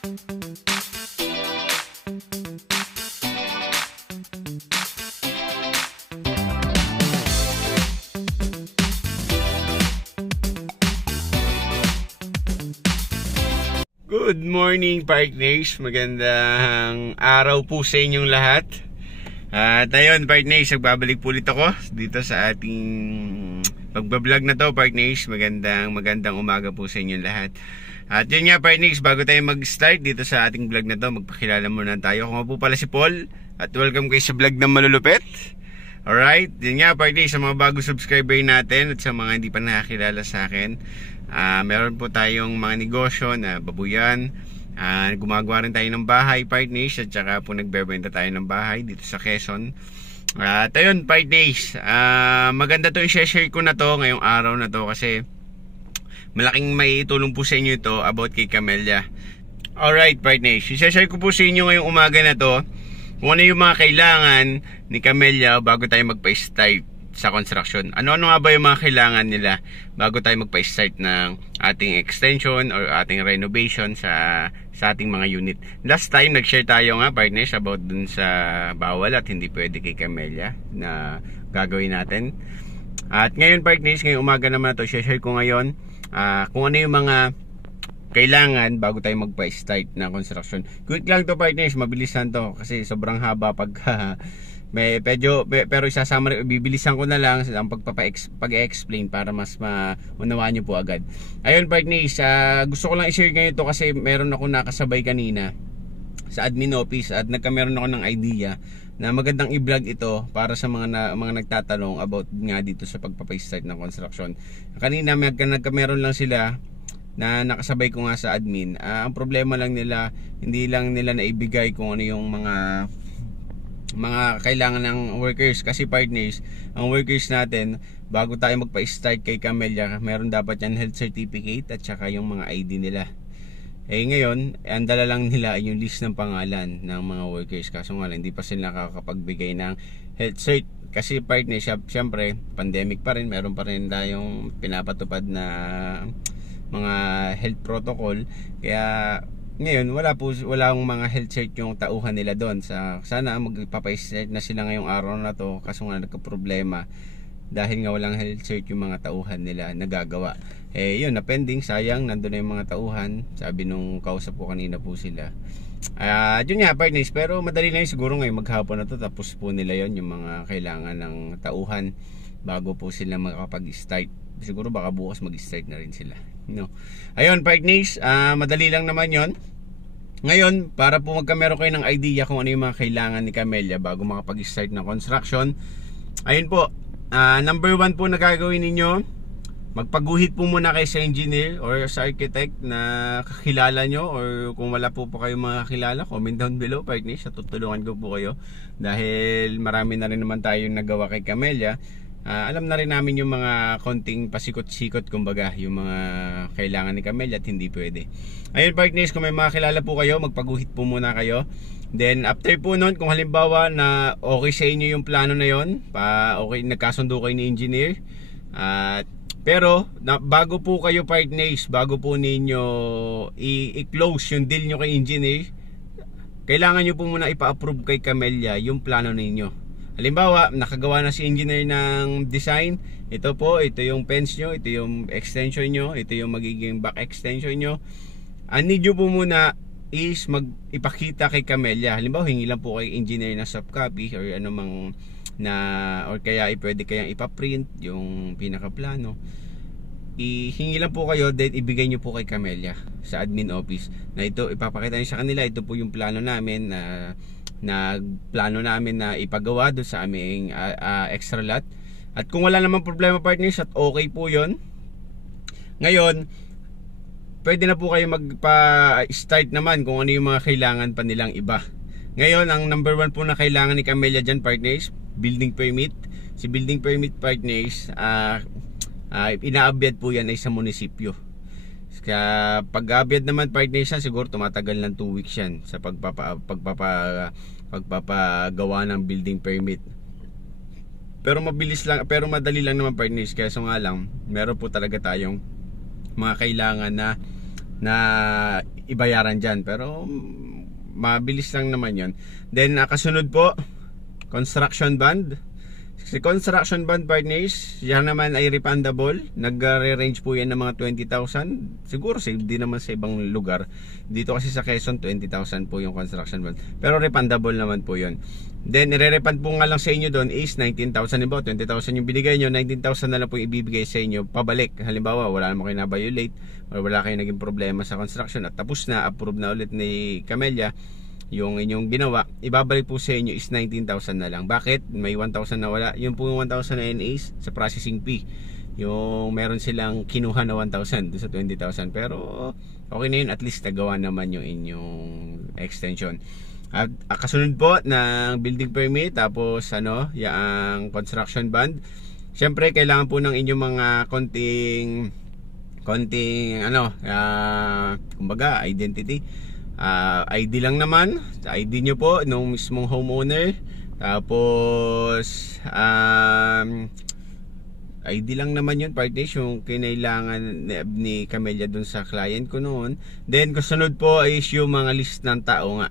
Good morning partners, magandang araw po sa inyong lahat. At ayun partners, nagbabalik po ulit ako dito sa ating pagbablog na to partners. Magandang umaga po sa inyong lahat. At yun nga partners, bago tayo mag-start dito sa ating vlog na to, magpakilala muna tayo. Ako nga po pala si Paul at welcome kayo sa vlog ng Malulupet. Alright, yun nga partners, sa mga bago subscriber natin at sa mga hindi pa nakakilala sa akin, meron po tayong mga negosyo na babuyan. Gumagawa rin tayo ng bahay partners, at saka po nagbebenta tayo ng bahay dito sa Quezon. At ayun partners, maganda to, i-share ko na to ngayong araw na to kasi malaking may tulong po sa inyo ito about kay Camellia. Alright partners, i-share ko po sa inyo ngayong umaga na to kung ano yung mga kailangan ni Camellia bago tayo magpa-start sa construction. Ano-ano nga ba yung mga kailangan nila bago tayo magpa-start ng ating extension or ating renovation sa ating mga unit. Last time nag-share tayo nga partners about dun sa bawal at hindi pwede kay Camellia na gagawin natin. At ngayon partners, ngayong umaga naman ito, share ko ngayon kung ano yung mga kailangan bago tayo magpa-start na construction. Quick lang to partners, mabilisan to kasi sobrang haba pag pero isasama rin, bibilisan ko na lang ang pag-explain para mas maunawaan nyo po agad. Ayun partners, gusto ko lang i-share ngayon to kasi meron ako nakasabay kanina sa admin office at meron ako ng idea na magandang i-vlog ito para sa mga nagtatanong about nga dito sa pagpapa-start ng construction. Kanina meron lang sila na nakasabay ko nga sa admin. Ang problema lang nila, hindi lang nila naibigay kung ano yung mga kailangan ng workers kasi partners, ang workers natin bago tayo magpa-start kay Camellia, meron dapat yan health certificate at saka yung mga ID nila. Ngayon, ang dala lang nila ay yung list ng pangalan ng mga workers, kaso nga hindi pa sila nakakapagbigay ng health cert kasi partners, syempre pandemic pa rin, meron pa rin tayong pinapatupad na mga health protocol, kaya ngayon walang mga health cert yung tauhan nila doon. Sana magpapa-start na sila ngayong araw na to, kaso nga nagka-problema dahil nga walang health cert yung mga tauhan nila nagagawa. Yun na pending, sayang, nandun na yung mga tauhan, sabi nung kausap ko kanina po sila. Yun nga partners, pero madali lang yun, siguro ngayon maghapon na to tapos po nila yon yung mga kailangan ng tauhan bago po sila makapag-start. Siguro baka bukas mag-start na rin sila, no? Ayun partners, madali lang naman yon. Ngayon, para po meron kayo ng idea kung ano yung mga kailangan ni Camellia bago makapag-start ng construction, ayun po, number 1 po na gagawin ninyo, magpaguhit po muna kayo sa engineer or sa architect na kakilala nyo, or kung wala po kayo mga kakilala, comment down below partners, tutulungan ko po kayo dahil marami na rin naman tayong nagawa kay Camellia. Alam na rin namin yung mga konting pasikot-sikot, kumbaga yung mga kailangan ni Camellia at hindi pwede. Ayun partners, kung may mga kilala po kayo, magpaguhit po muna kayo. Then after po nun, kung halimbawa na okay sa inyo yung plano na yon, okay, nagkasundo kayo ni engineer, pero bago po kayo partners, bago po ninyo i-close yung deal nyo kay engineer, kailangan nyo po muna ipa-approve kay Camellia yung plano ninyo. Halimbawa, nakagawa na si engineer ng design, ito yung fence nyo, ito yung extension nyo, ito yung magiging back extension nyo. Ang need nyo po muna is ipakita kay Camellia. Halimbawa, hingi lang po kay engineer na soft copy or anumang or kaya pwede kayang ipaprint yung pinakaplano. Hingi lang po kayo, then ibigay nyo po kay Camellia sa admin office na ito, ipapakita nyo sa kanila, ito po yung plano namin na plano namin na ipagawa doon sa aming extra lot. At kung wala namang problema partners at okay po yon, ngayon pwede na po kayo magpa-start naman kung ano yung mga kailangan pa nilang iba. Ngayon, ang number 1 po na kailangan ni Camellia dyan partners, building permit. Si building permit partners, inaabyad po yan ay sa munisipyo. Kaya pag-abyad naman partners yan, siguro tumatagal ng 2 weeks yan sa pagpapagawa ng building permit. Pero mabilis lang, pero madali lang naman partners. Kaya so nga lang, meron po talaga tayong mga kailangan na na ibayaran dyan, pero mabilis lang naman yon. Then kasunod po, construction bond. Si construction bond partners, yan naman ay refundable. Nag-range po yan ng mga 20,000. Siguro save din naman sa ibang lugar. Dito kasi sa Quezon 20,000 po yung construction bond, pero refundable naman po yun. Then i-refund po nga lang sa inyo doon is 19,000. Halimbawa 20,000 yung binigay nyo, 19,000 na lang po ibibigay sa inyo pabalik. Halimbawa wala naman kayo na-violate or wala kayo naging problema sa construction at tapos na, approve na ulit ni Camellia yung inyong ginawa, ibabalik po sa inyo is 19,000 na lang. Bakit? May 1,000 na wala. Yung po yung 1,000 na NAs sa processing fee. Yung meron silang kinuha na 1,000 sa 20,000. Pero okay na yun, at least nagawa naman yung inyong extension. At kasunod po ng building permit, tapos yung construction bond. Siyempre kailangan po ng inyong mga konting kumbaga identity. ID lang naman, ID nyo po nung mismong homeowner. Tapos ID lang naman yun, partners, yung kinailangan ni Camellia dun sa client ko noon. Then kasunod po is yung mga list ng tao nga.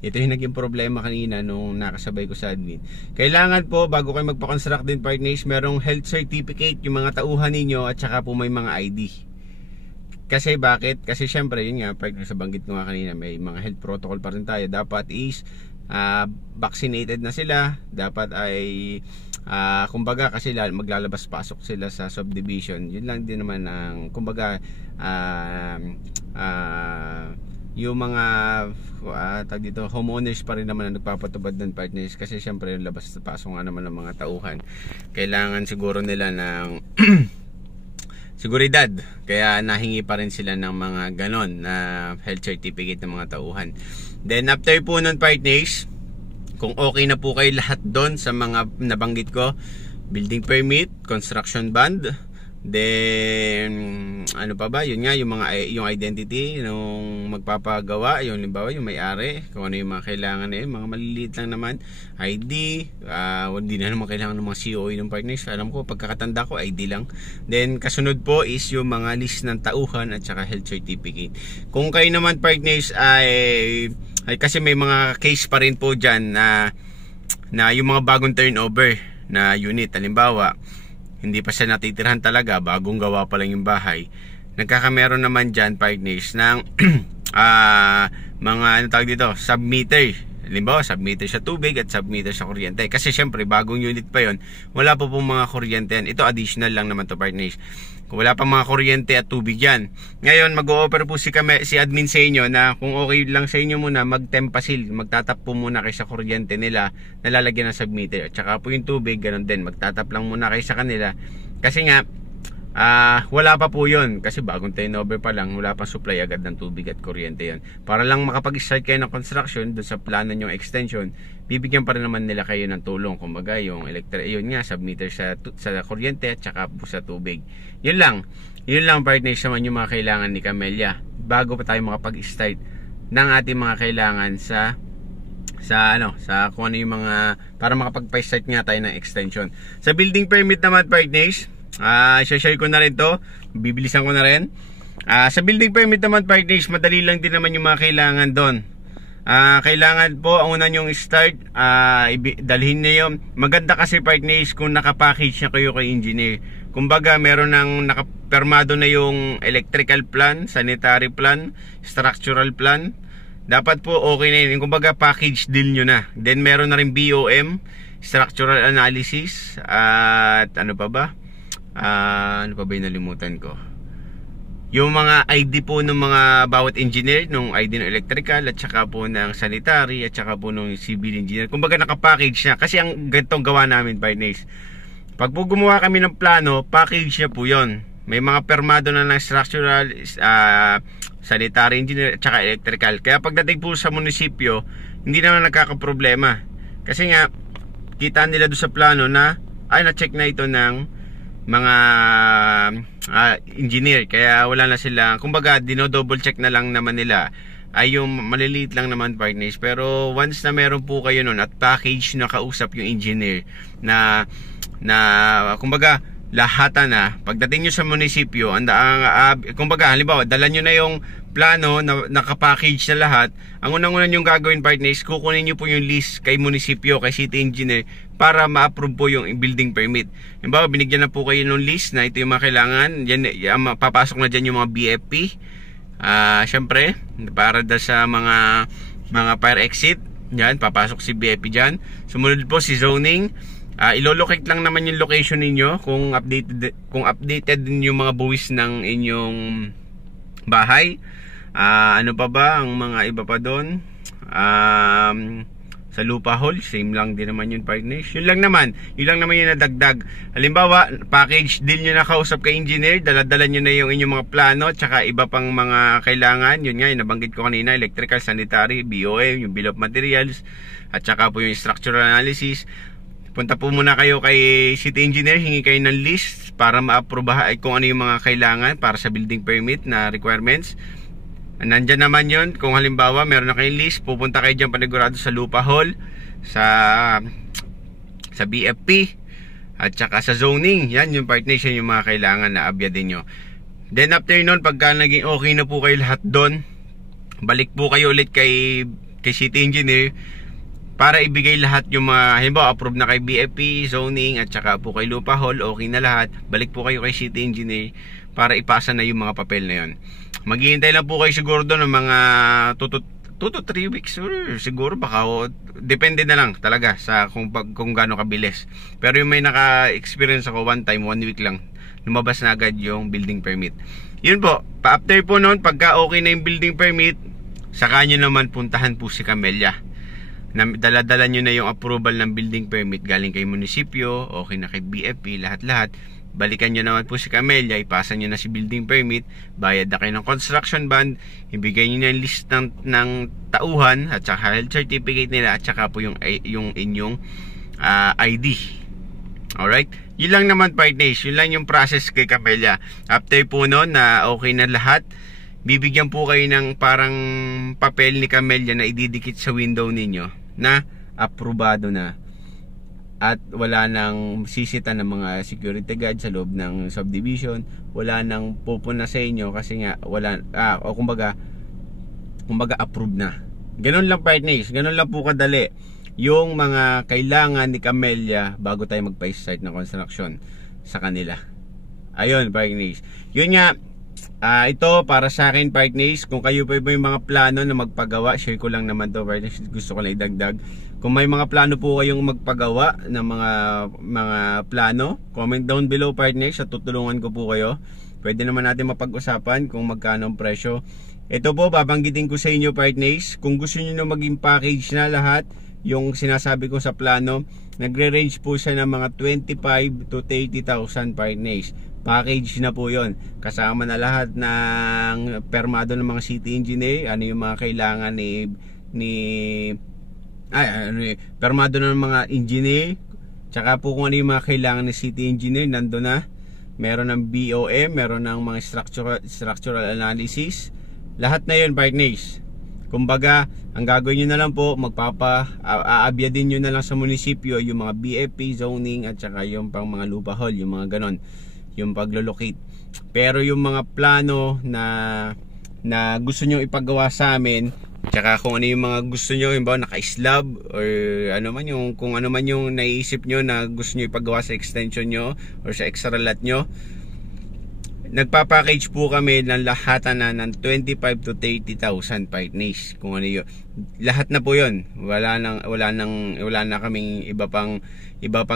Ito yung naging problema kanina nung nakasabay ko sa admin. Kailangan po bago kayo magpa-construct din, partners, merong health certificate yung mga tauhan ninyo at saka po may mga ID. Kasi bakit? Kasi syempre yun nga, sa banggit ko nga kanina, may mga health protocol pa rin tayo. Dapat is vaccinated na sila. Dapat ay kumbaga kasi maglalabas pasok sila sa subdivision. Yun lang din naman ang kumbaga yung mga tag dito, homeowners pa rin naman na nagpapatubad ng partners. Kasi syempre yung labas pasok nga naman ng mga tauhan, kailangan siguro nila ng seguridad, kaya nahingi pa rin sila ng mga ganon na health certificate ng mga tauhan. Then after po nun, partners, kung okay na po kayo lahat doon sa mga nabanggit ko, building permit, construction bond, then ano pa ba, yun nga, yung identity nung magpapagawa, yung limbawa yung may-ari, kung ano yung mga kailangan na yun, mga maliliit lang naman, ID, hindi na naman kailangan ng mga COE ng partners. Alam ko, pagkakatanda ko, ID lang. Then kasunod po is yung mga list ng tauhan at saka health certificate. Kung kayo naman, partners, ay kasi may mga case pa rin po dyan na yung mga bagong turnover na unit, halimbawa hindi pa siya natitirhan talaga, bagong gawa pa lang yung bahay, nagkakameron naman dyan, partners, ng mga submeter. Halimbawa, submeter sa tubig at submeter sa kuryente. Kasi syempre, bagong unit pa yon, wala pa pong mga kuryente yan. Ito additional lang naman to, partners. Kung wala pa mga kuryente at tubig yan. Ngayon, mag-o-offer po si admin sa inyo na kung okay lang sa inyo muna, mag-tempasil. Magtatap po muna kayo sa kuryente nila, nalalagyan ng submeter. At saka po yung tubig, ganun din. Magtatap lang muna kayo sa kanila. Kasi nga, wala pa po yun. Kasi bagong turnover pa lang, wala pa supply agad ng tubig at kuryente yan. Para lang makapag-start kayo ng construction doon sa plano nyong extension, bibigyan pa rin naman nila kayo ng tulong. Kumbaga yung yun nga, submeter sa kuryente at saka po sa tubig. Yun lang, partners, naman yung mga kailangan ni Camellia bago pa tayo makapag-start ng ating mga kailangan sa kung ano yung mga, para makapag-start nga tayo ng extension. Sa building permit naman, partners, share ko na rin to, bibilisan ko na rin. Sa building permit naman, partners, madali lang din naman yung mga kailangan doon. Kailangan po, ang una nyong start, dalhin niyo. Maganda kasi, partners, kung nakapackage na kayo kay engineer. Kumbaga, meron ng nakapermado na yung electrical plan, sanitary plan, structural plan. Dapat po okay na yun. Kumbaga, package deal nyo na. Then meron na rin BOM, structural analysis, at ano pa ba yung nalimutan ko? Yung mga ID po ng mga bawat engineer, nung ID ng electrical at saka po ng sanitary at saka po ng civil engineer. Kumbaga naka-package na. Kasi ang ganitong gawa namin, partners, pag po gumawa kami ng plano, package na po yon. May mga permado na ng structural, sanitary engineer at saka electrical. Kaya pagdating po sa munisipyo, hindi naman nagkakaproblema. Kasi nga, kita nila doon sa plano na na-check na ito ng mga engineer. Kaya wala na sila, kumbaga dino-double check na lang naman nila ay yung maliliit lang naman, partners. Pero once na meron po kayo nun at package na kausap yung engineer na kumbaga lahatan na. Pagdating nyo sa munisipyo, kumbaga, halimbawa, dala nyo na yung plano na nakapackage na lahat. Ang unang-unang yung gagawin, partners, kukunin nyo po yung list kay munisipyo, kay city engineer, para ma-approve po yung building permit. Halimbawa, binigyan na po kayo ng list na ito yung mga kailangan. Papasok na dyan yung mga BFP. Syempre, para sa mga fire exit. Yan, papasok si BFP dyan. Sumunod po si zoning. Ilolocate lang naman yung location ninyo kung updated din yung mga buwis ng inyong bahay. Ano pa ba ang mga iba pa doon? Sa lupa hall, same lang din naman yun, partners. Yun lang naman yung nadagdag. Halimbawa, package deal nyo na kausap kay engineer, dala-dala nyo na yung inyong mga plano, tsaka iba pang mga kailangan. Yun nga, yung nabanggit ko kanina, electrical, sanitary, BOM, yung bill of materials, at tsaka po yung structural analysis. Punta po muna kayo kay city engineer, hingi kayo ng list para ma-approve kung ano yung mga kailangan para sa building permit na requirements. Nandyan naman yun. Kung halimbawa meron na kayong list, pupunta kayo dyan panigurado sa lupa hall, sa BFP, at saka sa zoning. Yan yung partners, yung mga kailangan na abyadin nyo. Then after nun, pagka naging okay na po kayo lahat doon, balik po kayo ulit kay city engineer para ibigay lahat yung mga, halimbawa approve na kay BFP, zoning, at saka po kay lupa hall, okay na lahat. Balik po kayo kay city engineer para ipasa na yung mga papel na yun. Maghihintay lang po kayo siguro doon ng mga 2 to 3 weeks siguro, baka depende na lang talaga sa kung gaano kabilis. Pero yung may naka-experience ako, one time, 1 week lang, lumabas na agad yung building permit. Yun po, after po noon, pagka okay na yung building permit, saka nyo naman puntahan po si Camellia. Dala-dala nyo na yung approval ng building permit galing kay munisipyo, okay na kay BFP, lahat-lahat. Balikan nyo naman po si Camellia, ipasa nyo na si building permit, bayad na kayo ng construction bond, ibigay nyo na yung list ng tauhan at saka health certificate nila at saka po yung inyong ID. Alright? Yun lang naman, partners, yun lang yung process kay Camellia. After po noon na okay na lahat, bibigyan po kayo ng parang papel ni Camellia na ididikit sa window ninyo na aprobado na. At wala nang sisita ng mga security guard sa loob ng subdivision, wala nang pupuna sa inyo kasi nga wala kumbaga approve na. Ganun lang, partners, ganun lang po kadali yung mga kailangan ni Camellia bago tayo magpa-start ng construction sa kanila. Ayun, partners. Yun nga, ito para sa akin, partners, kung kayo pa yung mga plano na magpagawa, share ko lang naman to, partners, gusto ko lang idagdag. Kung may mga plano po kayong magpagawa ng mga plano, comment down below, partners, at tutulungan ko po kayo. Pwede naman natin mapag-usapan kung magkano ang presyo. Ito po, babanggitin ko sa inyo, partners, kung gusto niyo na maging package na lahat, yung sinasabi ko sa plano, nagre-range po siya ng mga 25 to 30,000, partners. Package na po yon, kasama na lahat ng permado ng mga city engineer, ano yung mga kailangan permado ng mga engineer, tsaka po kung ano yung mga kailangan ng city engineer, nando na. Meron ng BOM, meron ng mga structural analysis, lahat na yun, partners. Kumbaga, ang gagawin nyo na lang po, aabyadin nyo na lang sa munisipyo yung mga BFP, zoning, at saka yung pang mga lupa hall, yung mga ganon, yung paglolocate. Pero yung mga plano na gusto nyo ipagawa sa amin, tsaka kung ano yung mga gusto nyo, halimbawa naka-slab or ano man yung, kung ano man yung naiisip nyo na gusto nyo ipagawa sa extension nyo or sa extra lot nyo, nagpa-package po kami ng lahatan na ng 25 to 30,000, partners. Kung ano yun, lahat na po yun. Wala na kaming iba pang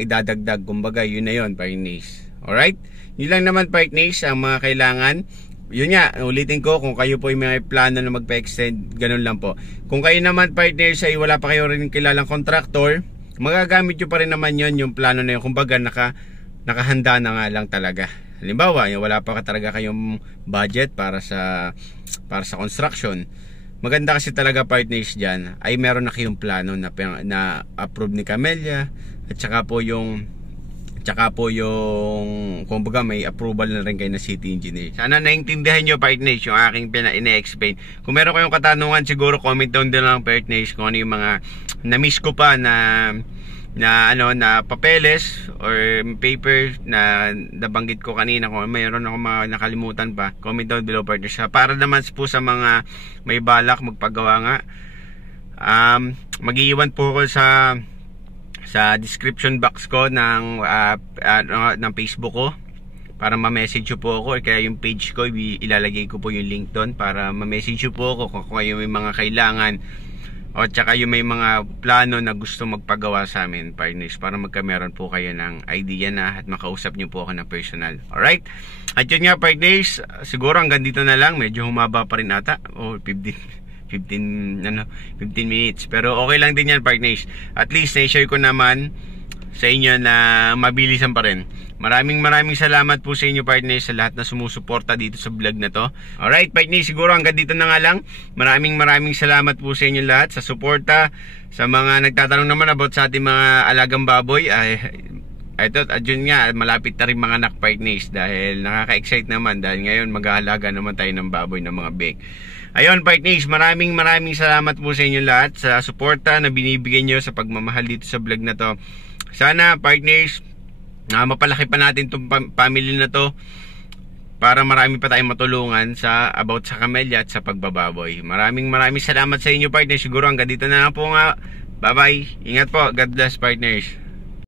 idadagdag. Kumbaga yun na yun, partners. Alright? Yun lang naman, partners, ang mga kailangan. Yun nga, ulitin ko, kung kayo po may plano na magpa-extend, ganun lang po. Kung kayo naman, partners, ay wala pa kayo rin kilalang contractor, magagamit nyo pa rin naman yun, yung plano na yun. Kumbaga nakahanda na nga lang talaga. Halimbawa, wala pa talaga kayong budget para sa construction. Maganda kasi talaga, partners, dyan ay meron na kayong plano na approve ni Camellia, at saka po yung kumbaga may approval na rin kayo na city engineer. Sana naintindihan nyo, partners, yung aking ina-explain. Kung meron kayong katanungan, siguro comment down din lang, partners, kung ano yung mga na-miss ko pa na na papeles or paper na nabanggit ko kanina, kung mayroon ako mga nakalimutan pa, comment down below partners. Para naman po sa mga may balak magpagawa nga, mag-iwan po ako sa description box ko ng Facebook ko para ma-message po ako, kaya yung page ko ilalagay ko po yung link doon para ma-message po ako kung kayo may mga kailangan o tsaka yung may mga plano na gusto magpagawa sa amin, partners, para magkameron po kayo ng idea na at makausap nyo po ako ng personal. Alright? At yun nga, partners, siguro hanggang dito na lang. Medyo humaba pa rin ata. 15 minutes. Pero okay lang din yan, partners. At least na-share ko naman sa inyo na mabilisan pa rin. Maraming salamat po sa inyo, partners, sa lahat na sumusuporta dito sa vlog na to. Alright, partners, siguro hanggang dito na nga lang. Maraming salamat po sa inyo lahat sa suporta. Sa mga nagtatanong naman about sa ating mga alagang baboy, ito, yun nga, malapit na rin mga anak, partners, dahil nakaka-excite naman dahil ngayon mag-aalaga naman tayo ng baboy ng mga bake. Ayun, partners, maraming salamat po sa inyo lahat sa suporta na binibigyan nyo sa pagmamahal dito sa vlog na to. Sana, partners, mapalaki pa natin itong family na to para marami pa tayong matulungan about sa kamelya at sa pagbababoy. Maraming salamat sa inyo, partners. Siguro hanggang dito na lang po nga. Bye bye, ingat po, God bless, partners.